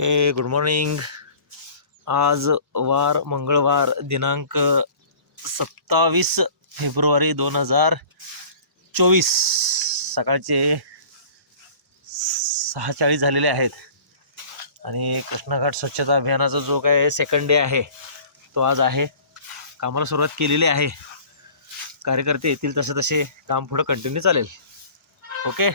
Good morning. आज वार मंगळवार दिनांक 27 फेब्रुवारी 2024 सकाळचे 6:40 झालेले आहेत आणि कृष्णाघाट स्वच्छता अभियानाचा जो काय सेकंड डे आहे तो आज आहे. कामाला सुरुवात केलेली आहे. कार्यकर्ते येतील तसे तसे काम पुढे कंटिन्यू चालेल. ओके.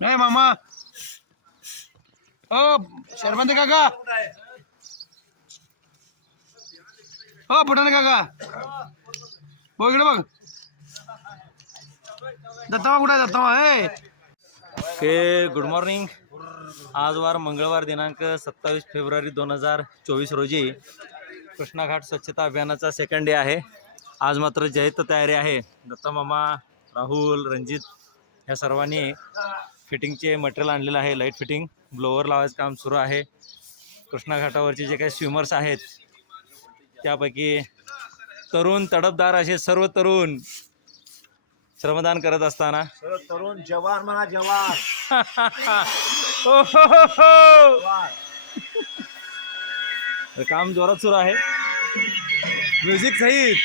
नाही मामा. हो शर्मंदे काका. हो फुटाणे काका. बघ इकडे बघ. दत्तावा कुठे आहे? दत्तावा हे. Good morning. आज वार मंगळवार दिनांक 27 फेब्रुवारी 2024 रोजी कृष्णाघाट स्वच्छता अभियानाचा सेकंड डे आहे. आज मात्र जयत तयारी आहे. दत्ता मामा, राहुल, रणजित ह्या सर्वांनी फिटिंगचे मटेरियल आणलेलं आहे. लाईट फिटिंग, ब्लोअर लावायचं काम सुरू आहे. कृष्णाघाटावरचे जे काही स्विमर्स आहेत त्यापैकी तरुण तडफदार असे सर्व तरुण श्रमदान करत असताना तरुण जवान म्हणा जवान. काम जोरात सुरू आहे. म्युझिक सहित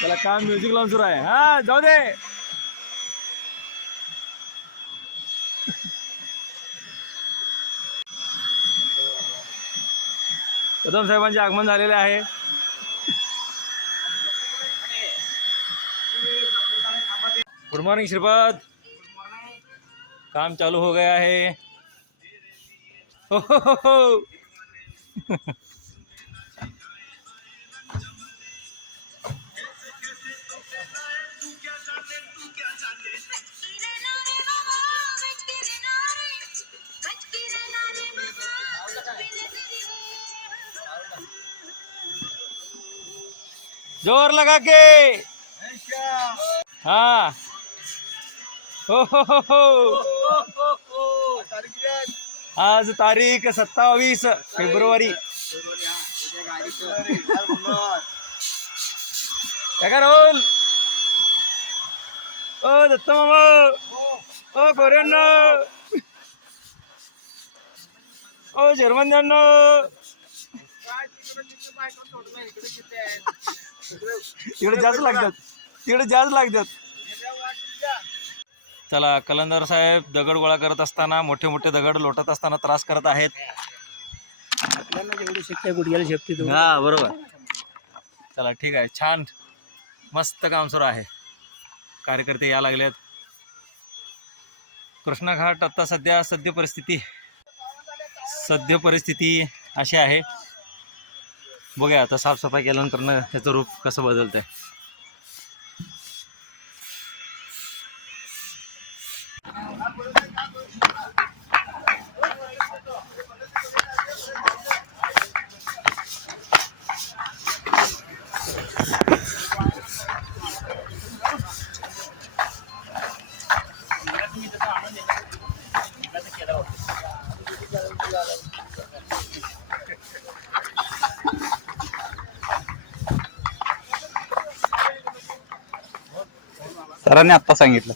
त्याला काम म्युझिक लावून सुरू आहे. हा जाऊ दे. कदम साहेबांचे आगमन झालेले आहे. Good morning Shripad. काम चालू हो गया है. हो हो हो हो. जोर लगा के. हाँ. हो हो हो हो. आज तारीख 27 फेब्रुवारी. काय राहुल. ओ दत्ता मामा. ओ गोऱ्यांना. ओ जर्मन्यांना. तिकडे जास्त लागतात. तिकडे जास्त लागतात. चला, कलंदर साहेब दगड गोळा करत असताना मोठे मोठे दगड लोटत असताना त्रास करत आहेत. हा बरोबर. चला ठीक आहे. छान मस्त काम सुरू आहे. कार्यकर्ते या लागलेत. कृष्णाघाट आता सध्या परिस्थिती अशी आहे. बघूया आता साफसफाई केल्यानंतर त्याचं रूप कसं बदलतंय. सरांनी आत्ता सांगितलं.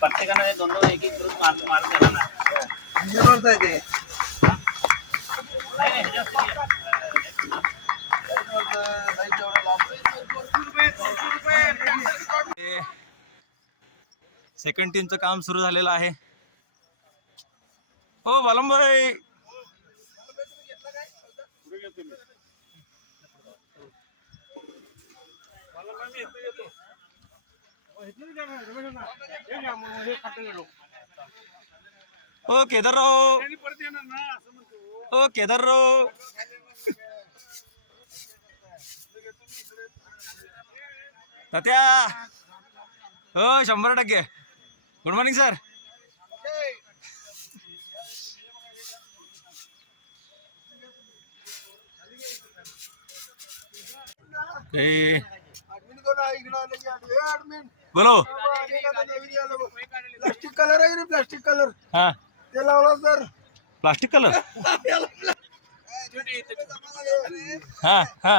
प्रत्येकाने दोन एक एक ग्रुप मारत सेकंड टीमचं काम सुरू झालेलं आहे. हो बालमभाई. ओ केदारराव. ओ केदारराव. तात्या. हो 100%. Good morning sir. बोलो. प्लास्टिक कलर आहे. प्लास्टिक कलर हा ते लावला सर. Plastic colour. हा हा